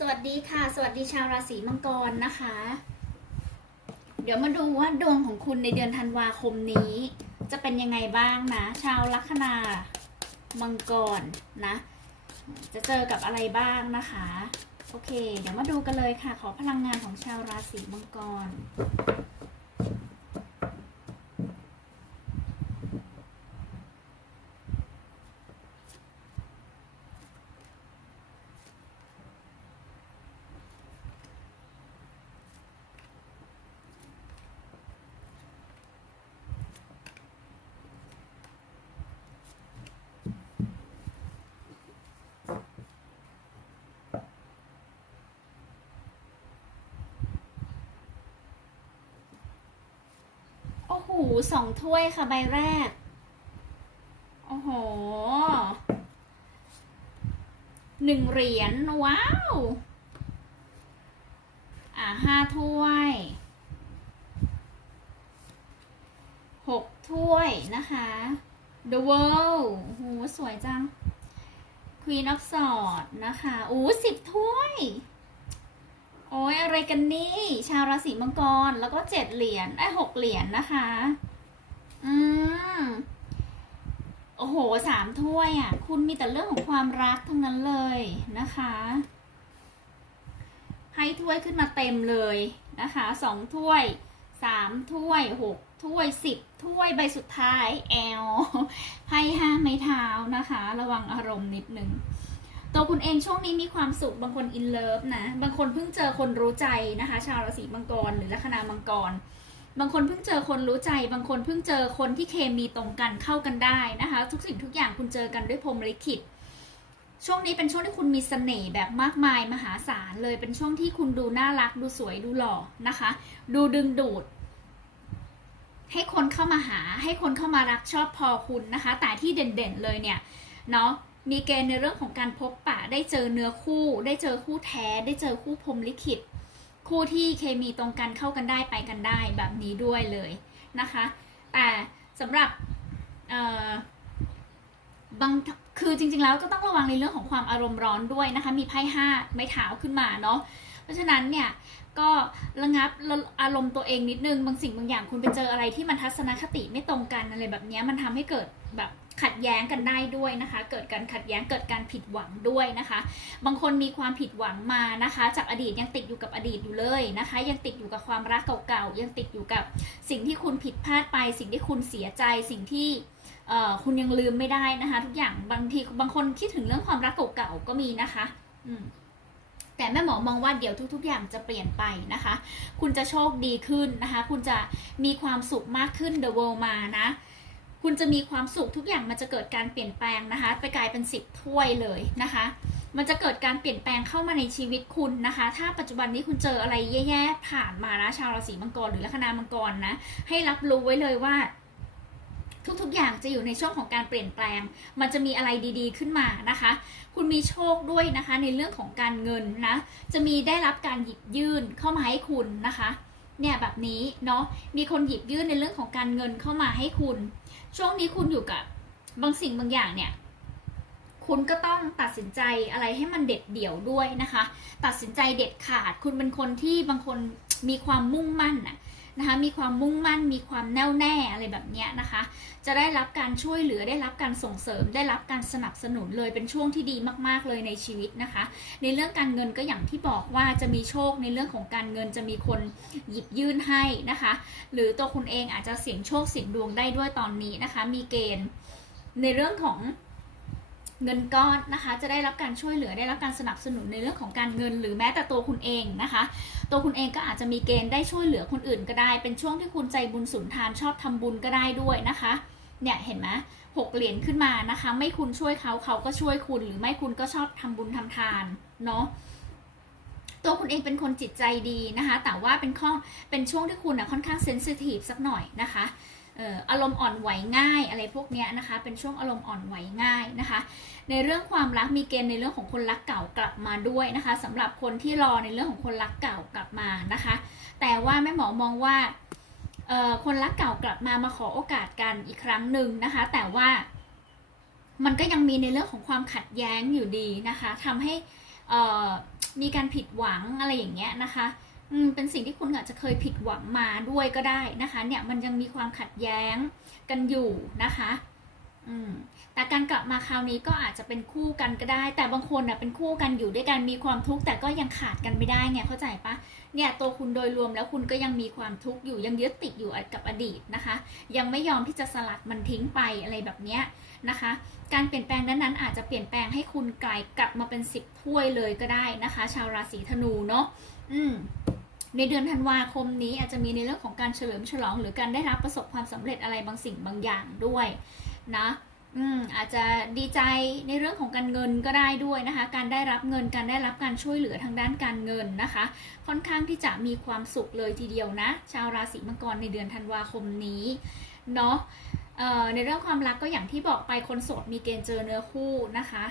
สวัสดีค่ะ สวัสดีชาวราศีมังกรนะคะ เดี๋ยวมาดูว่าดวงของคุณในเดือนธันวาคมนี้ จะเป็นยังไงบ้างนะ ชาวลัคนามังกรนะ จะเจอกับอะไรบ้างนะคะ โอเค เดี๋ยวมาดูกันเลยค่ะ ขอพลังงานของชาวราศีมังกร สองถ้วยค่ะใบแรก โอ้โหหนึ่งเหรียญว้าว อ่าห้าถ้วยหกถ้วยนะคะ The World โอ้โหสวยจัง Queen of Swords นะคะโอ้สิบถ้วย โอ้ยอะไรกันนี่ ชาวราศีมังกรแล้วก็เจ็ดเหรียญไอ้หกเหรียญนะคะ อืมโอ้โหสามถ้วยอะ คุณมีแต่เรื่องของความรักทั้งนั้นเลยนะคะ ให้ถ้วยขึ้นมาเต็มเลยนะคะสองถ้วยสามถ้วยหกถ้วยสิบถ้วยใบสุดท้ายแอลให้ห้าไม้เท้านะคะ ระวังอารมณ์นิดนึง ตัวคุณเองช่วงนี้มีความสุขบางคนอินเลิฟนะ บางคนเพิ่งเจอคนรู้ใจนะคะ ชาวราศีมังกรหรือลัคนามังกร บางคนเพิ่งเจอคนรู้ใจ บางคนเพิ่งเจอคนที่เคมีตรงกันเข้ากันได้นะคะ ทุกสิ่งทุกอย่างคุณเจอกันด้วยพรมลิขิตช่วงนี้เป็นช่วงที่คุณมีเสน่ห์แบบมากมายมหาศาลเลยเป็นช่วงที่คุณดูน่ารักดูสวยดูหล่อนะคะ ดูดึงดูด ให้คนเข้ามาหาให้คนเข้ามารักชอบพอคุณนะคะ แต่ที่เด่นๆเลยเนี่ยเนาะ มีเกณฑ์ในเรื่องของการพบปะ ได้เจอเนื้อคู่ ได้เจอคู่แท้ ได้เจอคู่พรมลิขิต คู่ที่เคมีตรงกันเข้ากันได้ไปกันได้แบบนี้ด้วยเลยนะคะ แต่สำหรับเออบางคือจริงๆแล้วก็ต้องระวังในเรื่องของความอารมณ์ร้อนด้วยนะคะ มีไพ่ห้าไม้เท้าขึ้นมาเนาะเพราะฉะนั้นเนี่ยก็ระงับอารมณ์ตัวเองนิดนึง บางสิ่งบางอย่างคุณไปเจออะไรที่มันทัศนคติไม่ตรงกันอะไรแบบนี้มันทำให้เกิดแบบ ขัดแย้งกันได้ด้วยนะคะ เกิดการขัดแย้งเกิดการผิดหวังด้วยนะคะ บางคนมีความผิดหวังมานะคะ จากอดีตยังติดอยู่กับอดีตอยู่เลยนะคะ ยังติดอยู่กับความรักเก่าๆยังติดอยู่กับสิ่งที่คุณผิดพลาดไป สิ่งที่คุณเสียใจสิ่งที่คุณยังลืมไม่ได้นะคะ ทุกอย่างบางทีบางคนคิดถึงเรื่องความรักเก่าๆก็มีนะคะ อืมแต่แม่หมอมองว่าเดี๋ยวทุก ๆ อย่างจะเปลี่ยนไปนะคะ คุณจะโชคดีขึ้นนะคะ คุณจะมีความสุขมากขึ้น The World มานะ คุณจะมีความสุขทุกอย่างมันจะเกิดการเปลี่ยนแปลงนะคะ ไปกลายเป็นสิบถ้วยเลยนะคะ มันจะเกิดการเปลี่ยนแปลงเข้ามาในชีวิตคุณนะคะ ถ้าปัจจุบันนี้คุณเจออะไรแย่ๆผ่านมานะชาวราศีมังกรหรือลัคนามังกรนะ ให้รับรู้ไว้เลยว่าทุกๆ อย่างจะอยู่ในช่วงของการเปลี่ยนแปลง มันจะมีอะไรดีๆ ขึ้นมานะคะ คุณมีโชคด้วยนะคะในเรื่องของการเงินนะ จะมีได้รับการหยิบยื่นเข้ามาให้คุณนะคะ เนี่ยแบบนี้เนาะมีคนหยิบยื่นในเรื่องของการเงินเข้ามาให้คุณ ช่วงนี้คุณอยู่กับบางสิ่งบางอย่างเนี่ยคุณก็ต้องตัดสินใจอะไรให้มันเด็ดเดี่ยวด้วยนะคะ ตัดสินใจเด็ดขาด คุณเป็นคนที่บางคนมีความมุ่งมั่นน่ะ นะคะมีความมุ่งมั่นมีความแน่วแน่อะไรแบบนี้นะคะ จะได้รับการช่วยเหลือได้รับการส่งเสริม ได้รับการสนับสนุนเลยเป็นช่วงที่ดีมาก ๆ เลยในชีวิตนะคะ ในเรื่องการเงินก็อย่างที่บอกว่าจะมีโชคในเรื่องของการเงินจะมีคนหยิบยื่นให้นะคะ หรือตัวคุณเองอาจจะเสี่ยงโชคเสี่ยงดวงได้ด้วยตอนนี้นะคะ มีเกณฑ์ในเรื่องของ เงินก้อนนะคะ จะได้รับการช่วยเหลือได้รับการสนับสนุนในเรื่องของการเงิน หรือแม้แต่ตัวคุณเองนะคะ ตัวคุณเองก็อาจจะมีเกณฑ์ได้ช่วยเหลือคนอื่นก็ได้ เป็นช่วงที่คุณใจบุญสุนทานชอบทำบุญก็ได้ด้วยนะคะ เนี่ยเห็นไหมหกเหรียญขึ้นมานะคะ ไม่คุณช่วยเขาเขาก็ช่วยคุณ หรือไม่คุณก็ชอบทำบุญทำทานเนาะตัวคุณเองเป็นคนจิตใจดีนะคะ แต่ว่าเป็นข้อเป็นช่วงที่คุณนะค่อนข้างเซนซิทีฟสักหน่อยนะคะ อารมณ์อ่อนไหวง่ายอะไรพวกนี้นะคะ เป็นช่วงอารมณ์อ่อนไหวง่ายนะคะ ในเรื่องความรักมีเกณฑ์ในเรื่องของคนรักเก่ากลับมาด้วยนะคะสำหรับคนที่รอในเรื่องของคนรักเก่ากลับมานะคะ แต่ว่าแม่หมอมองว่าคนรักเก่ากลับมามาขอโอกาสกันอีกครั้งหนึ่งนะคะ แต่ว่ามันก็ยังมีในเรื่องของความขัดแย้งอยู่ดีนะคะทำให้มีการผิดหวังอะไรอย่างเงี้ยนะคะ เป็นสิ่งที่คุณอาจจะเคยผิดหวังมาด้วยก็ได้นะคะ เนี่ยมันยังมีความขัดแย้งกันอยู่นะคะอืมแต่การกลับมาคราวนี้ก็อาจจะเป็นคู่กันก็ได้ แต่บางคนน่ะเป็นคู่กันอยู่ด้วยกันมีความทุกข์แต่ก็ยังขาดกันไม่ได้ไงเข้าใจปะเนี่ยตัวคุณโดยรวมแล้วคุณก็ยังมีความทุกข์อยู่ยังยึดติดอยู่กับอดีตนะคะ ยังไม่ยอมที่จะสลัดมันทิ้งไปอะไรแบบเนี้ยนะคะ การเปลี่ยนแปลงนั้นๆอาจจะเปลี่ยนแปลงให้คุณกลายกลับมาเป็นสิบถ้วยเลยก็ได้นะคะ ชาวราศีธนูเนาะอืม ในเดือนธันวาคมนี้อาจจะมีในเรื่องของการเฉลิมฉลอง หรือการได้รับประสบความสำเร็จอะไรบางสิ่งบางอย่างด้วยนะอืมอาจจะดีใจในเรื่องของการเงินก็ได้ด้วยนะคะ การได้รับเงินการได้รับการช่วยเหลือทางด้านการเงินนะคะ ค่อนข้างที่จะมีความสุขเลยทีเดียวนะ ชาวราศีมังกรในเดือนธันวาคมนี้เนาะในเรื่องความรักก็อย่างที่บอกไปคนโสดมีเกณฑ์เจอเนื้อคู่นะคะ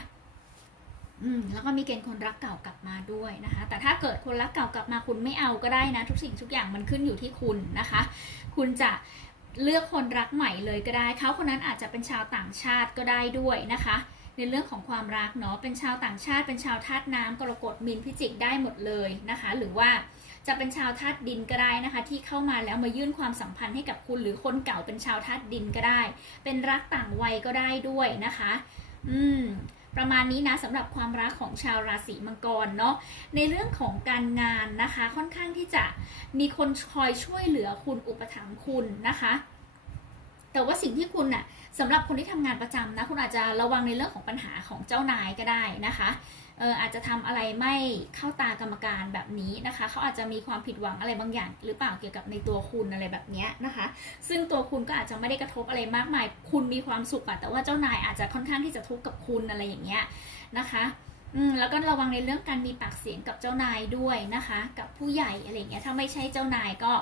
อืมแล้วก็มีเกณฑ์คนรักเก่ากลับมาด้วยนะคะ แต่ถ้าเกิดคนรักเก่ากลับมาคุณไม่เอาก็ได้นะ ทุกสิ่งทุกอย่างมันขึ้นอยู่ที่คุณนะคะ คุณจะเลือกคนรักใหม่เลยก็ได้เขาคนนั้นอาจจะเป็นชาวต่างชาติก็ได้ด้วยนะคะ ในเรื่องของความรักเนาะเป็นชาวต่างชาติ เป็นชาวธาตุน้ำกรกฎมีนพิจิกได้หมดเลยนะคะ หรือว่าจะเป็นชาวธาตุดินก็ได้นะคะ ที่เข้ามาแล้วมายื่นความสัมพันธ์ให้กับคุณ หรือคนเก่าเป็นชาวธาตุดินก็ได้ เป็นรักต่างวัยก็ได้ด้วยนะคะ อืม ประมาณนี้นะสำหรับความรักของชาวราศีมังกรเนาะในเรื่องของการงานนะคะค่อนข้างที่จะมีคนคอยช่วยเหลือคุณอุปถัมภ์คุณนะคะแต่ว่าสิ่งที่คุณน่ะสำหรับคนที่ทำงานประจำนะ คุณอาจจะระวังในเรื่องของปัญหาของเจ้านายก็ได้นะคะ เอออาจจะทำอะไรไม่เข้าตากรรมการแบบนี้นะคะ เขาอาจจะมีความผิดหวังอะไรบางอย่าง หรือเปล่าเกี่ยวกับในตัวคุณอะไรแบบนี้นะคะ ซึ่งตัวคุณก็อาจจะไม่ได้กระทบอะไรมากมาย คุณมีความสุขอะแต่ว่าเจ้านายอาจจะค่อนข้างที่จะทุกข์กับคุณอะไรอย่างเงี้ยนะคะอืมแล้วก็ระวังในเรื่องการมีปากเสียงกับเจ้านายด้วยนะคะ กับผู้ใหญ่อะไรเงี้ยถ้าไม่ใช่เจ้านายก็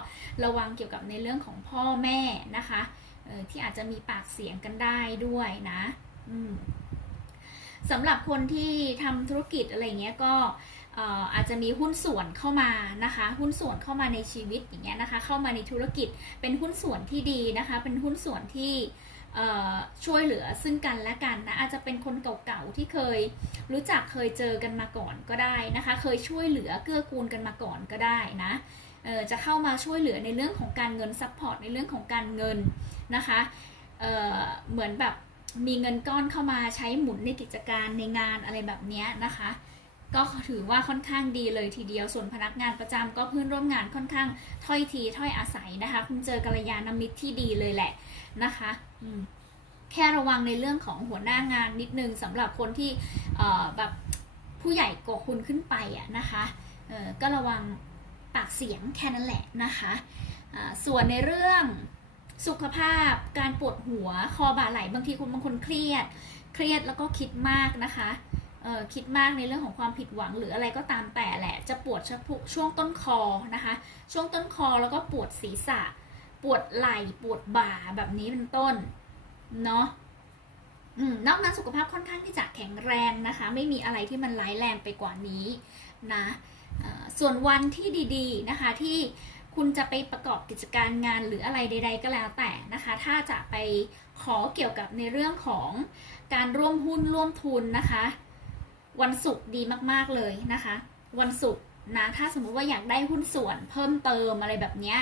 ระวังเกี่ยวกับในเรื่องของพ่อแม่นะคะที่อาจจะมีปากเสียงกันได้ด้วยนะ อืม สำหรับคนที่ทำธุรกิจอะไรเงี้ยก็อาจจะมีหุ้นส่วนเข้ามานะคะ หุ้นส่วนเข้ามาในชีวิตอย่างเงี้ยนะคะ เข้ามาในธุรกิจเป็นหุ้นส่วนที่ดีนะคะ เป็นหุ้นส่วนที่ช่วยเหลือซึ่งกันและกันนะอาจจะเป็นคนเก่าๆที่เคยรู้จักเคยเจอกันมาก่อนก็ได้นะคะ เคยช่วยเหลือเกื้อกูลกันมาก่อนก็ได้นะจะเข้ามาช่วยเหลือในเรื่องของการเงินซัพพอร์ตในเรื่องของการเงินนะคะเเหมือนแบบ มีเงินก้อนเข้ามาใช้หมุนในกิจการในงานอะไรแบบนี้นะคะ ก็ถือว่าค่อนข้างดีเลยทีเดียวส่วนพนักงานประจำก็เพื่อนร่วมงานค่อนข้างถ้อยทีถ้อยอาศัยนะคะ คุณเจอกัลยาณมิตรที่ดีเลยแหละนะคะแค่ระวังในเรื่องของหัวหน้างานนิดนึงสำหรับคนที่แบบผู้ใหญ่กว่าคุณขึ้นไปอะนะคะก็ระวังปากเสียงแค่นั้นแหละนะคะส่วนในเรื่อง สุขภาพ การปวดหัว คอบ่าไหล บางทีคุณบางคนเครียด เครียดแล้วก็คิดมากนะคะเอ่อคิดมากในเรื่องของความผิดหวังหรืออะไรก็ตามแต่แหละ จะปวดช่วงต้นคอนะคะ ช่วงต้นคอแล้วก็ปวดศีรษะ ปวดไหล่ปวดบ่าแบบนี้เป็นต้นเนาะอืมนอกนั้นสุขภาพค่อนข้างที่จะแข็งแรงนะคะ ไม่มีอะไรที่มันร้ายแรงไปกว่านี้นะส่วนวันที่ดี ๆนะคะที่ คุณจะไปประกอบกิจการงานหรืออะไรใด ๆ ก็แล้วแต่นะคะ ถ้าจะไปขอเกี่ยวกับในเรื่องของการร่วมหุ้นร่วมทุนนะคะ วันศุกร์ดีมากๆเลยนะคะ วันศุกร์นะถ้าสมมุติว่าอยากได้หุ้นส่วนเพิ่มเติมอะไรแบบนี้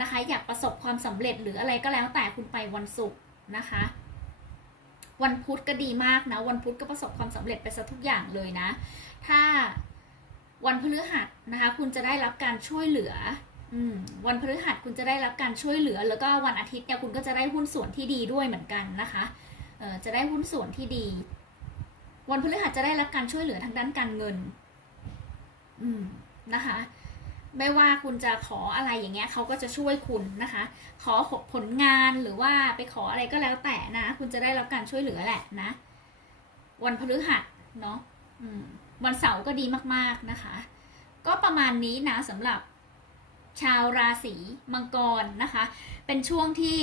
นะคะ อยากประสบความสำเร็จหรืออะไรก็แล้วแต่คุณไปวันศุกร์นะคะ วันพุธก็ดีมากนะ วันพุธก็ประสบความสำเร็จไปซะทุกอย่างเลยนะ ถ้าวันพฤหัสนะคะ คุณจะได้รับการช่วยเหลือ วันพฤหัสคุณจะได้รับการช่วยเหลือ แล้วก็วันอาทิตย์เนี่ยคุณก็จะได้หุ้นส่วนที่ดีด้วยเหมือนกันนะคะเออจะได้หุ้นส่วนที่ดี วันพฤหัสจะได้รับการช่วยเหลือทางด้านการเงิน อืมนะคะ ไม่ว่าคุณจะขออะไรอย่างเงี้ยเขาก็จะช่วยคุณนะคะ ขอผลงานหรือว่าไปขออะไรก็แล้วแต่นะ คุณจะได้รับการช่วยเหลือแหละนะ วันพฤหัสเนาะวันเสาร์ก็ดีมาก ๆนะคะ ก็ประมาณนี้นะสำหรับ ชาวราศีมังกรนะคะ เป็นช่วงที่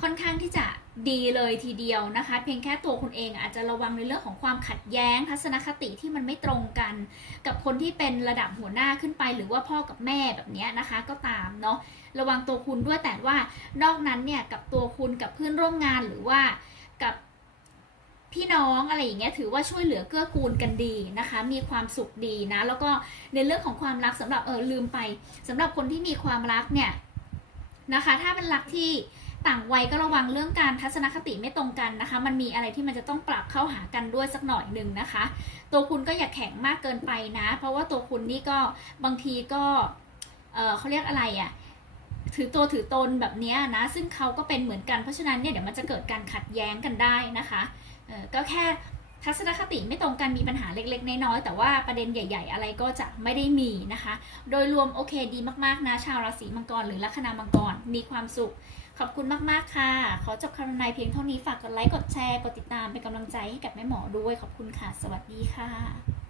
ค่อนข้างที่จะดีเลยทีเดียวนะคะ เพียงแค่ตัวคุณเองอาจจะระวังในเรื่องของความขัดแย้ง ทัศนคติที่มันไม่ตรงกัน กับคนที่เป็นระดับหัวหน้าขึ้นไป หรือว่าพ่อกับแม่แบบเนี้ยนะคะก็ตามเนาะระวังตัวคุณด้วยแต่ว่านอกนั้นเนี่ยกับตัวคุณกับเพื่อนร่วมงานหรือว่ากับ พี่น้องอะไรอย่างเงี้ยถือว่าช่วยเหลือเกื้อกูลกันดีนะคะ มีความสุขดีนะ แล้วก็ในเรื่องของความรักสำหรับเออลืมไปสำหรับคนที่มีความรักเนี่ยนะคะ ถ้าเป็นรักที่ต่างวัยก็ระวังเรื่องการทัศนคติไม่ตรงกันนะคะ มันมีอะไรที่มันจะต้องปรับเข้าหากันด้วยสักหน่อยหนึ่งนะคะ ตัวคุณก็อย่าแข็งมากเกินไปนะ เพราะว่าตัวคุณนี่ก็บางทีก็เออเขาเรียกอะไรอะ่ะ ถือตัวถือตนแบบนี้นะ ซึ่งเขาก็เป็นเหมือนกัน เพราะฉะนั้นเนี่ยเดี๋ยวมันจะเกิดการขัดแย้งกันได้นะคะเออก็แค่ทัศนคติไม่ตรงกันมีปัญหาเล็ก ๆ น้อยๆแต่ว่าประเด็นใหญ่ ๆ อะไรก็จะไม่ได้มีนะคะ โดยรวมโอเคดีมากๆนะชาวราศีมังกรหรือลัคนามังกรมีความสุข ขอบคุณมากๆค่ะ ขอจบคำทำนายเพียงเท่านี้ฝากกดไลค์กดแชร์กดติดตามเป็นกำลังใจให้กับแม่หมอด้วยขอบคุณค่ะ สวัสดีค่ะ